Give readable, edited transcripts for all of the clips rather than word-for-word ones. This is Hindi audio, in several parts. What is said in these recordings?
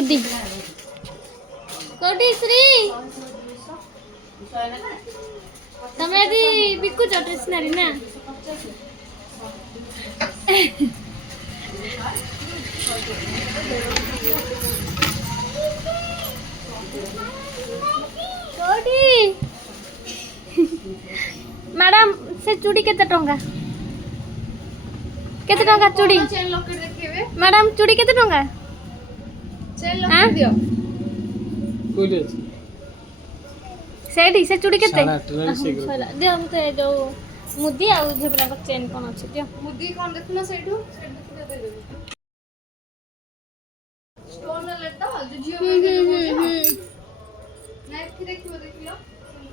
मुदी कोटी श्री तमे यदि बिकु स्टेशनरी ना कोटी मैडम से चूड़ी केते टंगा चूड़ी चेन लॉकेट देखिबे मैडम चूड़ी केते टंगा चेन लॉकेट दियो कोले सेठी से चूड़ी केते सारा ट्रेन से दियो मते जो मुदी आ झेपला को चेन कोन अछि दियो मुदी कोन देखुना सेठू सेठ देखि दे देबे स्टोन लेता जो जियो में नाइट की देखिबो देखिलो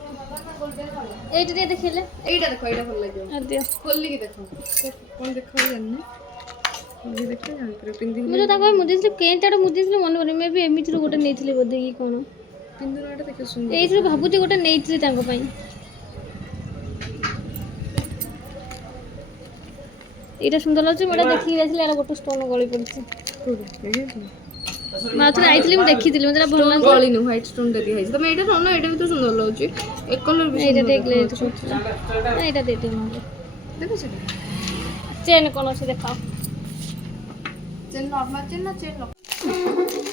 बाबा का गोल्डन वाला एट रे देखिले एटा देखो एटा भल लागियो आ दियो खोलली की देखो कोन देखो जानने ये देखो जान पर पिंदी मुझे ताको मुदी से केनटाडो मुदी से मन बने मे भी एमितिरो गोटे नेइथिले बोधे की कोन पिंदुराटा देखो सुन एइथिरो भाबुती गोटे नेइथिले तांको पई एटा सुंदर लागछ मोडा देखि गेथिले आरो गोटे स्टोन गळी पड़छि माथुर आइथिले मु देखिथिले मते भल लाग गळी नु व्हाइट स्टोन दे दिया है तमे एटा सोना एटा भी तो सुंदर लागछ एक कलर भी एटा देखले तो एटा दे दे मोले देखो से चेन कोन अछि देखाओ चेन नॉर्मल चेन ना चेन